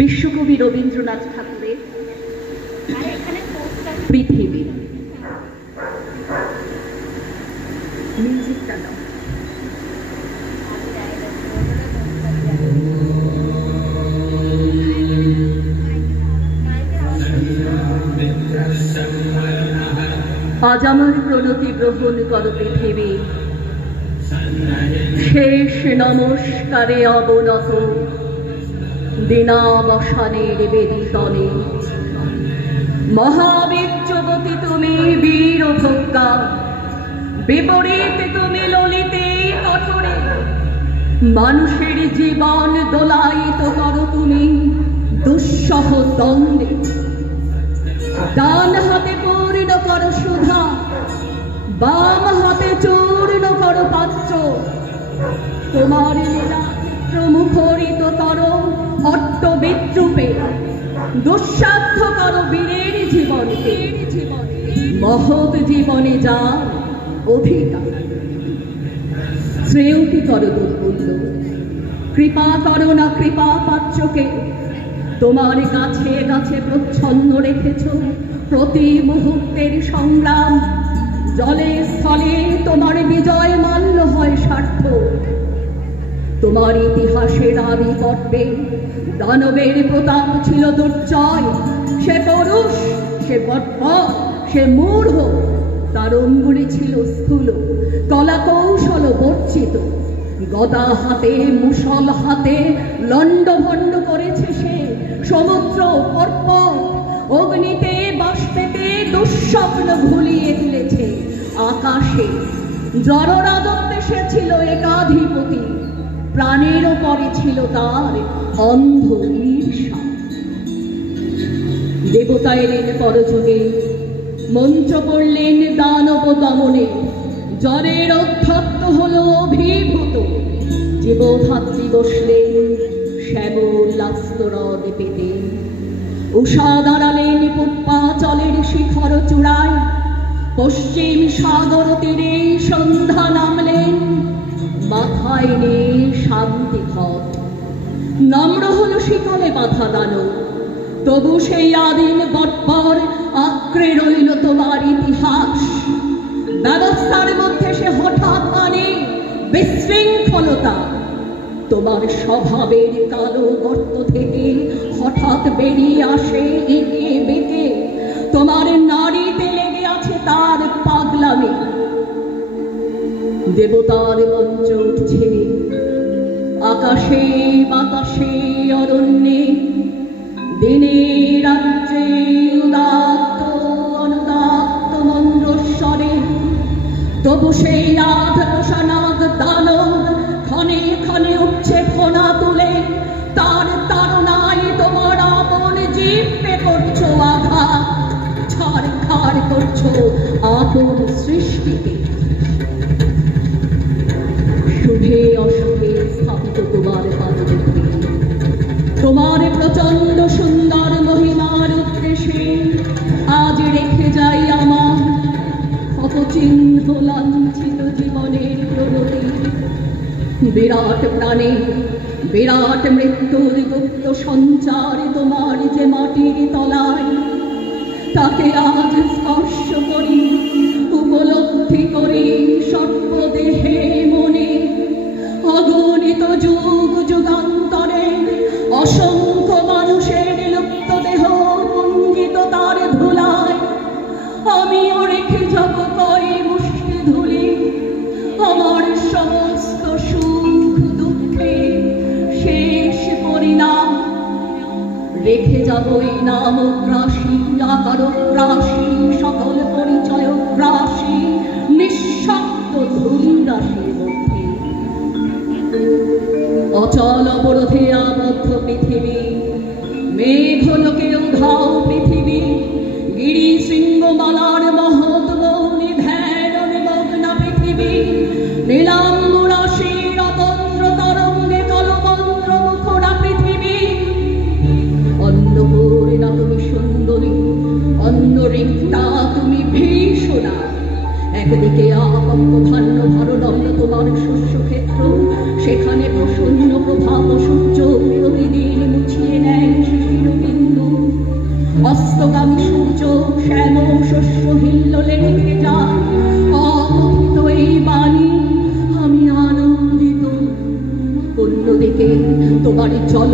বিশ্বকবি রবীন্দ্রনাথ ঠাকুরের পৃথিবী। মিউজিকটা দাও। আজ আমার প্রণতি গ্রহণ কর পৃথিবী, শেষ নমস্কারে অবনত দিনাবসানের বেদিতলে। মহাবীর্যবতী তুমি বীরভোগ্যা, বিপরীত তুমি ললিতে কঠোরে। মানুষের জীবন দোলায়িত করো তুমি দুঃসহ দ্বন্দ্বে। ডান হাতে পূর্ণ করো সুধা, বাম হাতে চূর্ণ করো পাত্র। তোমার লীলা চিত্র মুখরিত করো অট্ট বিদ্রুপে। দুঃসাধ্য করো বীরের জীবনকে, মহৎ জীবনে যা অধিকার। শ্রেয়টি করো দুর্মূল্য, কৃপা করো না কৃপা পাত্রকে। তোমার কাছে কাছে প্রচ্ছন্ন রেখেছ প্রতি মুহূর্তের সংগ্রাম। জলে স্থলে তোমার বিজয় মাল্য হয় সার্থক। তোমার ইতিহাসের আদি পর্বে দানবের প্রতাপ ছিল দুর্জয়। সে পৌরুষ, সে বর্বর, সে মূঢ়, তার অঙ্গুলি ছিল স্থূল, কলা কৌশল বর্জিত। গদা হাতে মুসল হাতে লণ্ডভণ্ড করেছে সে সমুদ্র পর্বত। অগ্নিতে বাষ্পেতে দুঃস্বপ্ন ভুলিয়ে তুলেছে আকাশে। জড়রাজত্বে সে ছিল একাধিপতি, প্রাণের পরে ছিল তার অন্ধ ঈর্ষা। দেবতা এলেন পরযুগে, মন্ত্র পড়লেন দানব দমনে। জ্বরের অধ্যত্ত হল অভিভূত, জীবধাত্রী বসলেন শ্যামলাস্তরদ পেতে। উষা দাঁড়ালেন পূর্বাচলের শিখর চূড়ায়। পশ্চিম সাগর তীরে সন্ধ্যা নামলেন, মাথায় নিয়ে শান্তি ঘট। নম্র হল শিকলে বাঁধা দানব, তবু সেই আদিম বর্বর আঁকড়ে রইল তোমার ইতিহাস। ব্যবস্থার মধ্যে সে হঠাৎ আনে বিশৃঙ্খলতা। তোমার স্বভাবের কালো গর্ত থেকে হঠাৎ বেরিয়ে আসে এঁকে বেঁকে। তোমার নারীতে লেগে আছে তার পাগলামি। দেবতার মঞ্চ উঠছে আকাশে বাতাসে অরণ্যে। দিনে রাত্রে উদাত্ত অনুদাত্ত মন্দ্রস্বরে। তবু সেই আধ রসানাগ দানব ক্ষণে ক্ষণে উঠছে ফোনা তুলে। তার তাড়নায় তোমার আপন জিভে করছো আঘাত, ছাড় খাড় করছো আপন সৃষ্টিকে। শুভে অশুভে স্থাপিত তোমার পাদদেশে, তোমার প্রচন্ড সুন্দর মহিমার উদ্দেশ্যে আজ রেখে যাই আমার ক্ষতচিহ্ন লাঞ্ছিত জীবনের প্রগতি। বিরাট প্রাণে বিরাট মৃত্যুর গুপ্ত সঞ্চার তোমার যে মাটির তলায়, তাকে আজ স্পর্শ করি উপলব্ধি করি সর্বদেহে মনে। অগণিত যুগ যুগান্তরে অসংখ্য মানুষের লুপ্ত দেহ পুঞ্জিত তার ধুলায়। আমিও রেখে যাব কই মুষ্টি ধুলি আমার সমস্ত সুখ দুঃখে শেষ পরিণাম। রেখে যাব এই নাম গ্রাসী আকার গ্রাসী সকল পরিচয় গ্রাসী নিঃশব্দ ধূলিরাশির মধ্যে। অচল অবরোধে আবদ্ধ পৃথিবী, মেঘলোকে উধাও পৃথিবী। গিরি শৃঙ্গমালার মহৎ মৌনি ধ্যান নিমগ্না পৃথিবী। নীলাম্বুরাশি রতন্দ্র তরঙ্গে কলমন্ত্র মুখরা পৃথিবী। অন্নপূর্ণা তুমি সুন্দরী, অন্নরিক্তা তুমি ভীষণা। একদিকে আপক্ষ ধান্য ভরণম্য তোমার শস্যক্ষেত্র, সেখানে প্রসন্ন প্রভাত সূর্য প্রতিদিন মুছিয়ে নেয় শস্য হিল্লোলে রেখে যায় অকথিত এই বাণী আমি আনন্দিত। অন্যদিকে তোমার জল